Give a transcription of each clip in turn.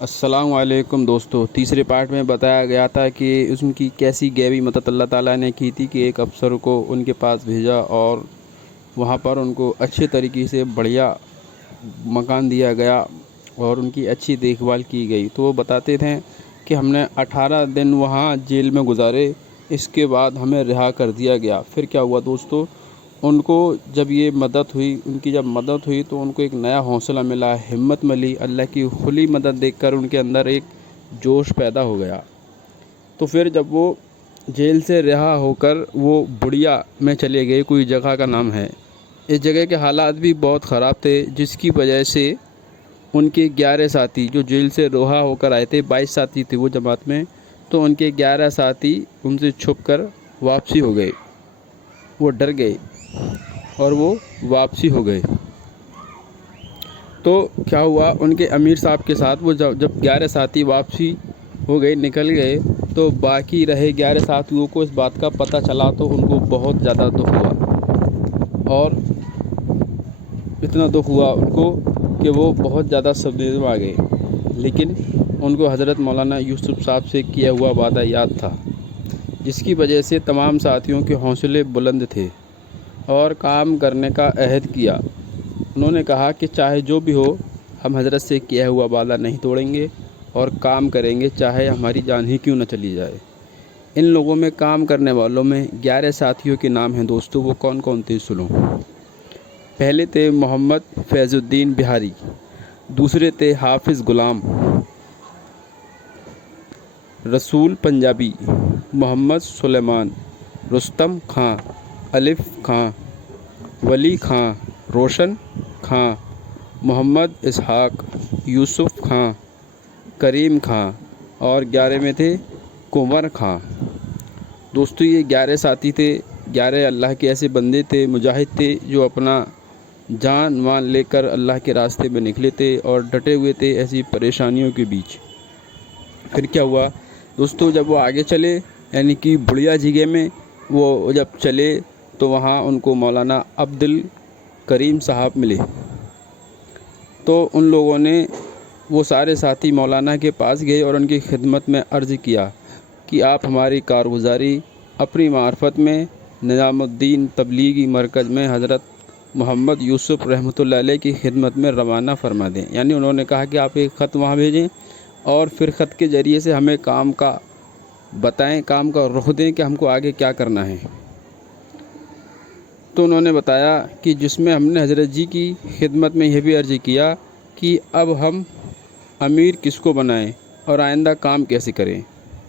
السلام علیکم دوستو، تیسرے پارٹ میں بتایا گیا تھا کہ ان کی کیسی غیبی مدد اللہ تعالیٰ نے کی تھی کہ ایک افسر کو ان کے پاس بھیجا اور وہاں پر ان کو اچھے طریقے سے بڑھیا مکان دیا گیا اور ان کی اچھی دیکھ بھال کی گئی۔ تو وہ بتاتے تھے کہ ہم نے 18 دن وہاں جیل میں گزارے، اس کے بعد ہمیں رہا کر دیا گیا۔ پھر کیا ہوا دوستو، ان کو جب یہ مدد ہوئی، ان کی جب مدد ہوئی تو ان کو ایک نیا حوصلہ ملا، ہمت ملی، اللہ کی کھلی مدد دیکھ کر ان کے اندر ایک جوش پیدا ہو گیا۔ تو پھر جب وہ جیل سے رہا ہو کر وہ بڑیا میں چلے گئے، کوئی جگہ کا نام ہے۔ اس جگہ کے حالات بھی بہت خراب تھے، جس کی وجہ سے ان کے 11 ساتھی جو جیل سے رہا ہو کر آئے تھے، 22 ساتھی تھے وہ جماعت میں، تو ان کے 11 ساتھی ان سے چھپ کر واپسی ہو گئے۔ وہ ڈر گئے اور وہ واپسی ہو گئے۔ تو کیا ہوا، ان کے امیر صاحب کے ساتھ وہ جب 11 ساتھی واپسی ہو گئے، نکل گئے، تو باقی رہے 11 ساتھیوں کو اس بات کا پتہ چلا تو ان کو بہت زیادہ دکھ ہوا، اور اتنا دکھ ہوا ان کو کہ وہ بہت زیادہ صدمے میں آ گئے۔ لیکن ان کو حضرت مولانا یوسف صاحب سے کیا ہوا وعدہ یاد تھا، جس کی وجہ سے تمام ساتھیوں کے حوصلے بلند تھے اور کام کرنے کا عہد کیا۔ انہوں نے کہا کہ چاہے جو بھی ہو، ہم حضرت سے کیا ہوا وعدہ نہیں توڑیں گے اور کام کریں گے، چاہے ہماری جان ہی کیوں نہ چلی جائے۔ ان لوگوں میں کام کرنے والوں میں 11 ساتھیوں کے نام ہیں دوستو، وہ کون کون تھے سنو۔ پہلے تھے محمد فیض الدین بہاری، دوسرے تھے حافظ غلام، رسول پنجابی، محمد سلیمان، رستم خاں، الف خاں، ولی خاں، روشن خاں، محمد اسحاق، یوسف خاں، کریم خاں، اور 11 میں تھے کنور خاں۔ دوستو یہ 11 ساتھی تھے، 11 اللہ کے ایسے بندے تھے، مجاہد تھے، جو اپنا جان مان لے کر اللہ کے راستے میں نکلے تھے اور ڈٹے ہوئے تھے ایسی پریشانیوں کے بیچ۔ پھر کیا ہوا دوستو، جب وہ آگے چلے یعنی کہ بڑیا جگہ میں وہ جب چلے تو وہاں ان کو مولانا عبد الکریم صاحب ملے۔ تو ان لوگوں نے، وہ سارے ساتھی مولانا کے پاس گئے اور ان کی خدمت میں عرض کیا کہ آپ ہماری کارگزاری اپنی معرفت میں نظام الدین تبلیغی مرکز میں حضرت محمد یوسف رحمۃ اللہ علیہ کی خدمت میں روانہ فرما دیں۔ یعنی انہوں نے کہا کہ آپ ایک خط وہاں بھیجیں اور پھر خط کے ذریعے سے ہمیں کام کا بتائیں، کام کا رخ دیں کہ ہم کو آگے کیا کرنا ہے۔ تو انہوں نے بتایا کہ جس میں ہم نے حضرت جی کی خدمت میں یہ بھی عرض کیا کہ اب ہم امیر کس کو بنائیں اور آئندہ کام کیسے کریں۔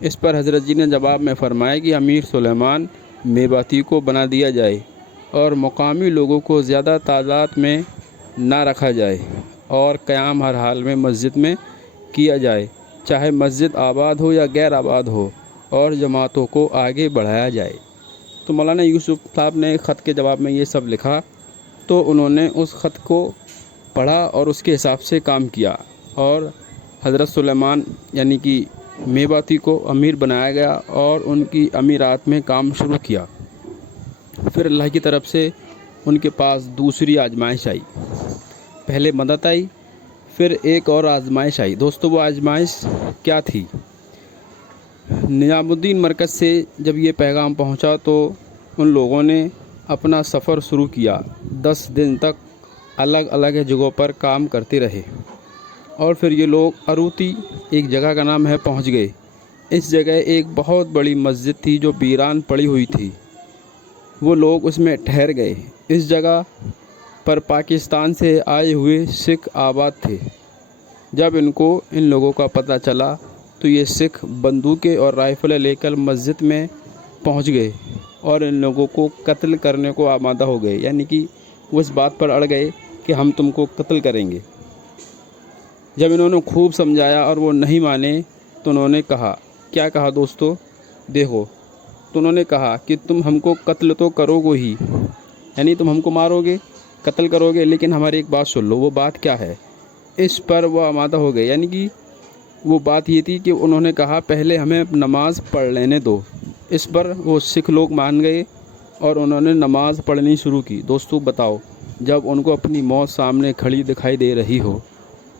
اس پر حضرت جی نے جواب میں فرمایا کہ امیر سلیمان میواتی کو بنا دیا جائے اور مقامی لوگوں کو زیادہ تعداد میں نہ رکھا جائے، اور قیام ہر حال میں مسجد میں کیا جائے، چاہے مسجد آباد ہو یا غیر آباد ہو، اور جماعتوں کو آگے بڑھایا جائے۔ تو مولانا یوسف صاحب نے خط کے جواب میں یہ سب لکھا، تو انہوں نے اس خط کو پڑھا اور اس کے حساب سے کام کیا، اور حضرت سلیمان یعنی کہ میواتی کو امیر بنایا گیا اور ان کی امیرات میں کام شروع کیا۔ پھر اللہ کی طرف سے ان کے پاس دوسری آزمائش آئی، پہلے مدد آئی، پھر ایک اور آزمائش آئی۔ دوستو وہ آزمائش کیا تھی؟ نظام الدین مرکز سے جب یہ پیغام پہنچا تو ان لوگوں نے اپنا سفر شروع کیا، 10 دن تک الگ الگ جگہوں پر کام کرتے رہے، اور پھر یہ لوگ اروتی ایک جگہ کا نام ہے پہنچ گئے۔ اس جگہ ایک بہت بڑی مسجد تھی جو ویران پڑی ہوئی تھی، وہ لوگ اس میں ٹھہر گئے۔ اس جگہ پر پاکستان سے آئے ہوئے سکھ آباد تھے۔ جب ان لوگوں کا پتہ چلا تو یہ سکھ بندوقیں اور رائفلیں لے کر مسجد میں پہنچ گئے اور ان لوگوں کو قتل کرنے کو آمادہ ہو گئے، یعنی کہ وہ اس بات پر اڑ گئے کہ ہم تم کو قتل کریں گے۔ جب انہوں نے خوب سمجھایا اور وہ نہیں مانے تو انہوں نے کہا، کیا کہا دوستو دیکھو، تو انہوں نے کہا کہ تم ہم کو قتل تو کرو گے ہی، یعنی تم ہم کو مارو گے، قتل کرو گے، لیکن ہماری ایک بات سن لو۔ وہ بات کیا ہے؟ اس پر وہ آمادہ ہو گئے، یعنی کہ وہ بات یہ تھی کہ انہوں نے کہا پہلے ہمیں نماز پڑھ لینے دو۔ اس پر وہ سکھ لوگ مان گئے اور انہوں نے نماز پڑھنی شروع کی۔ دوستو بتاؤ، جب ان کو اپنی موت سامنے کھڑی دکھائی دے رہی ہو